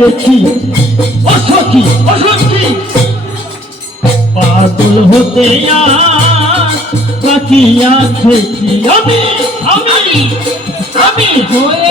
দেখি অসখী অসখী পাগল হতে তাকিয়া দেখি আমি আমি আমি হয়ে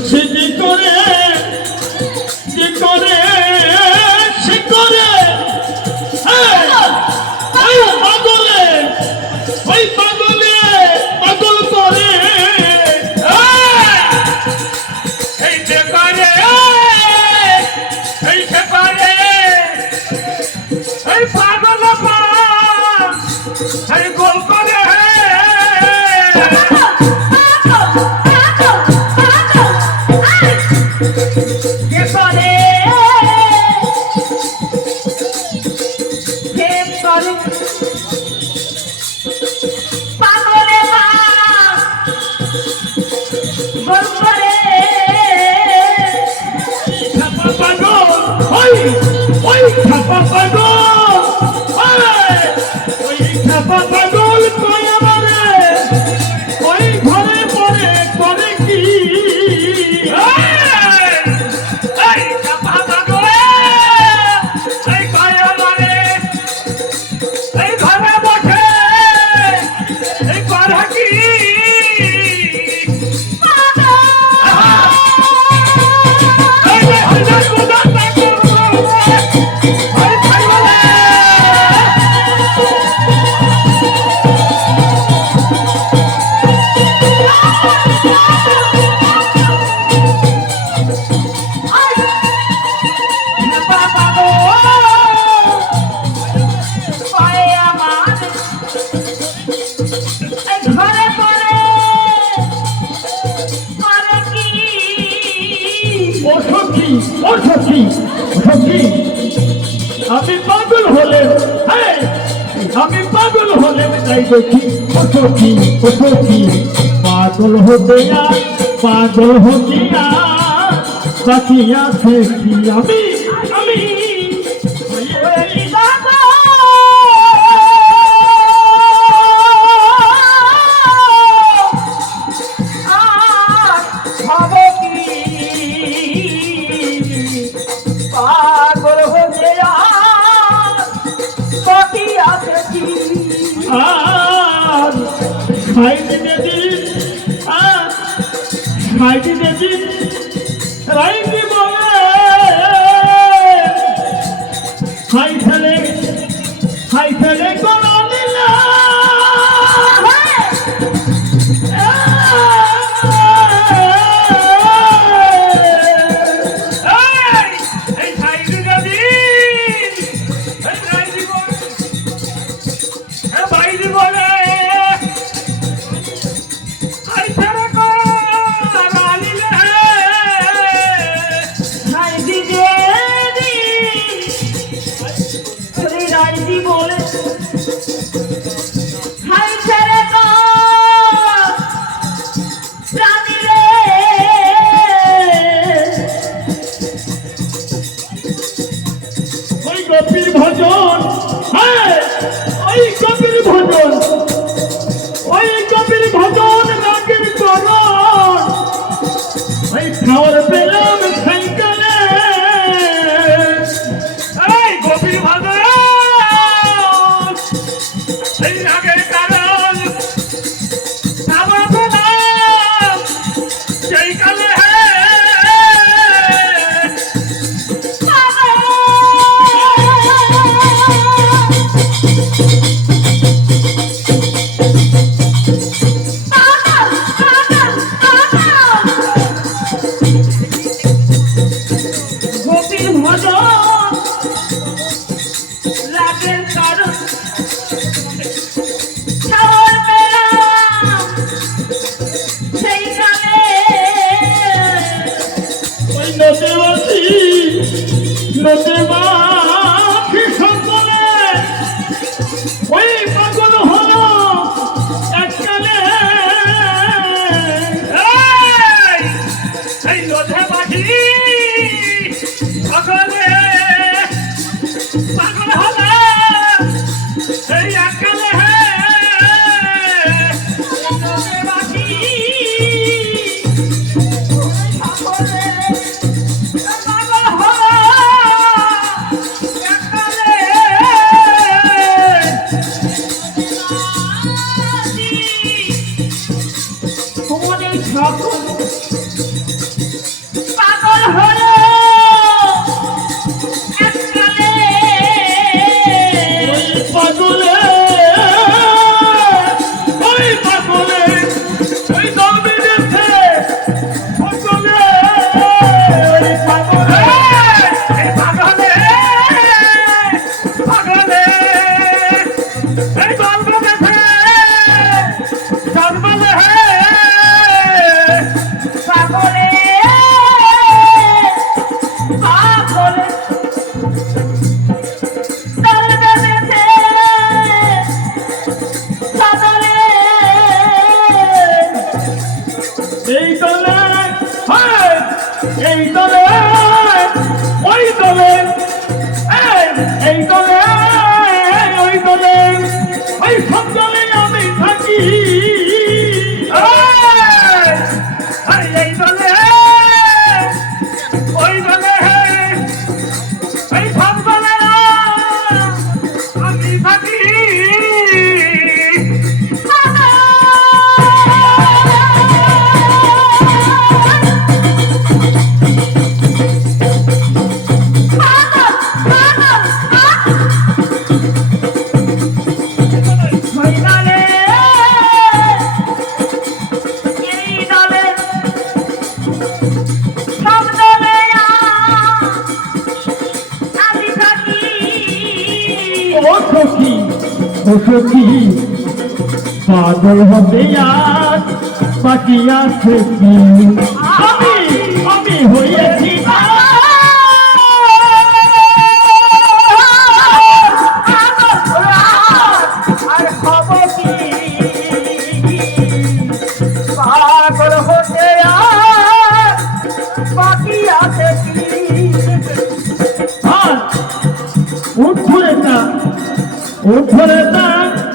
için বিষ অর্থাৎ বিষ আমি পাগল হলে আমি পাগল হলে তাই দেখি, কত কি কত কি। পাগল হতে পাগল হতিয়া আমি? সাইডে দেবি সাইডে দেবি রাইট দিব এই দলে এই দলে করেছি। পাগল হবে আর বাকি আছে কি? আমি আমি হয়েছি পাগল। হতে উঠে দাঁড়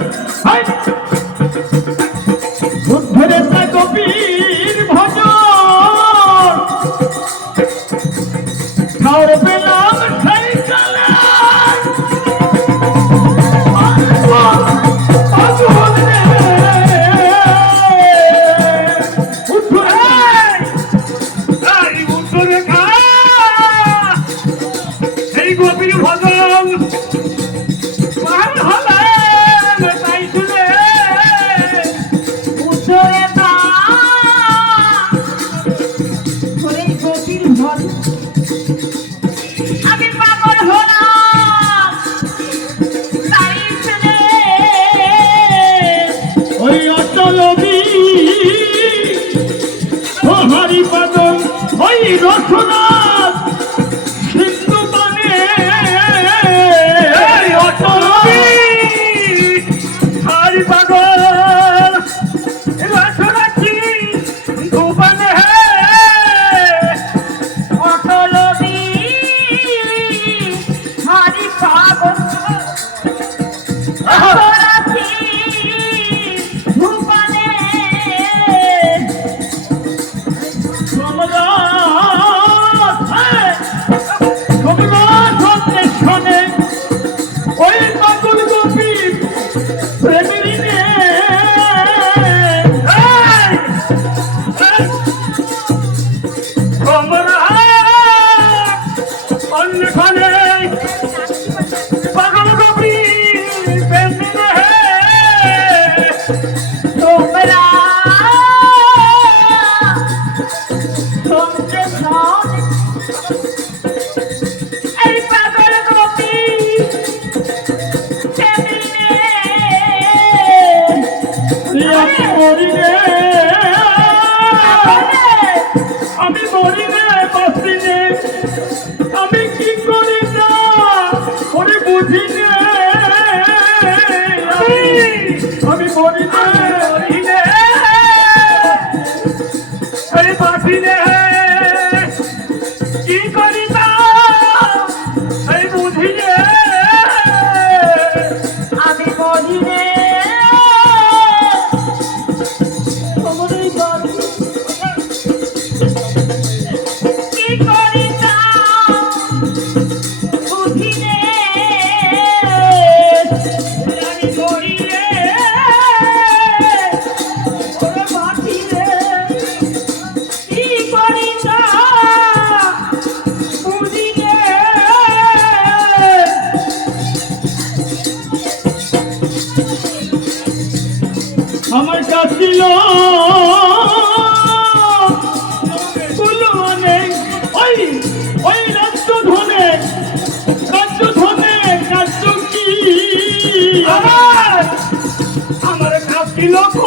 হইবে y loco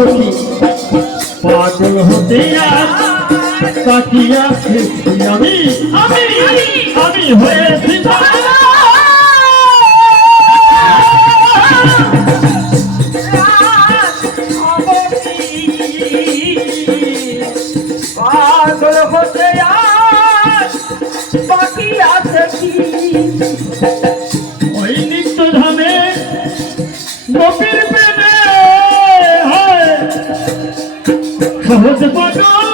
সখী পাগল হতে আজ তাকিয়া ফিরছি আমি। আমি আমি হয়েছি 我们是观众。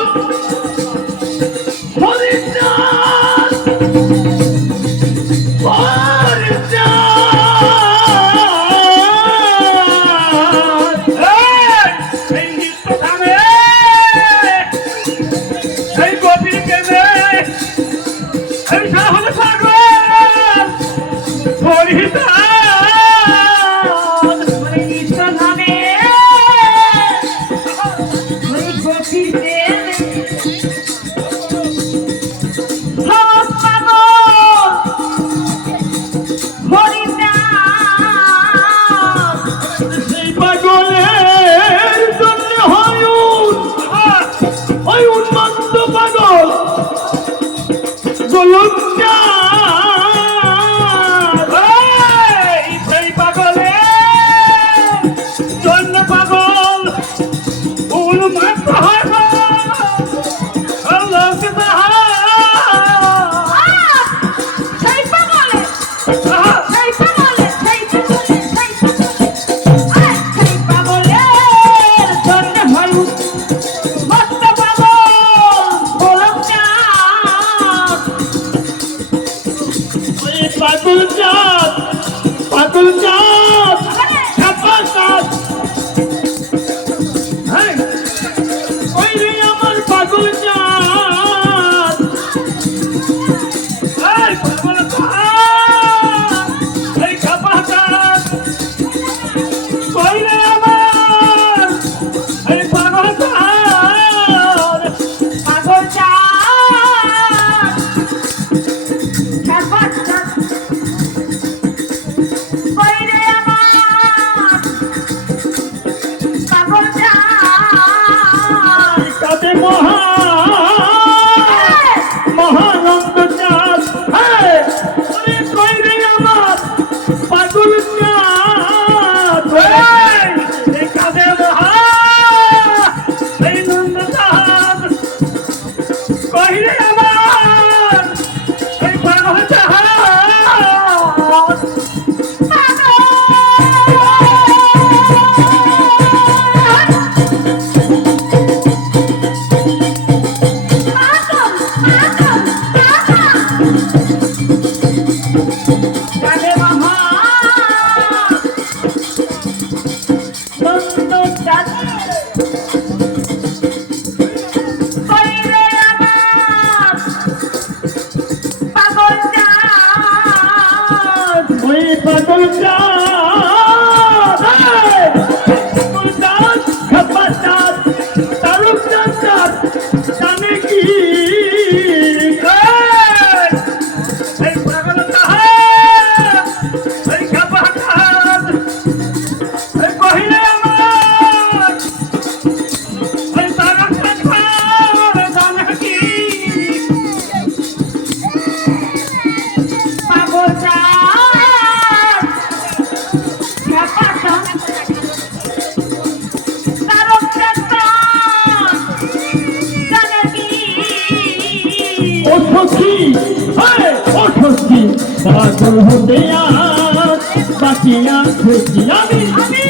সফল হতে আজ বাঁচিয়া খুঁজি আমি। আমি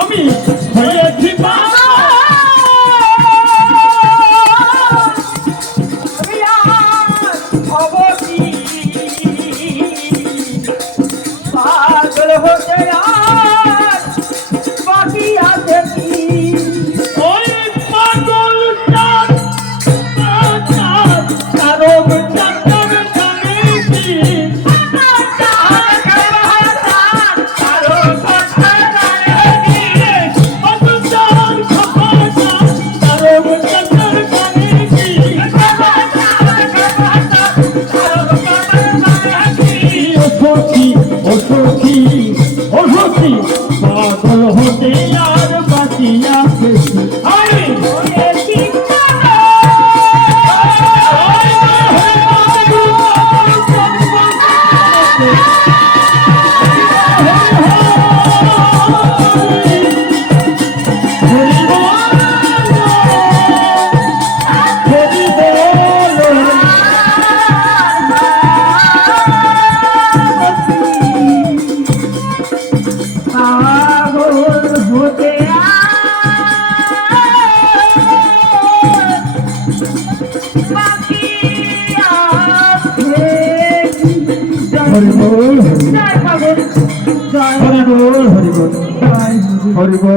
আমি হয়েছি পাগল হতে আজ microphone.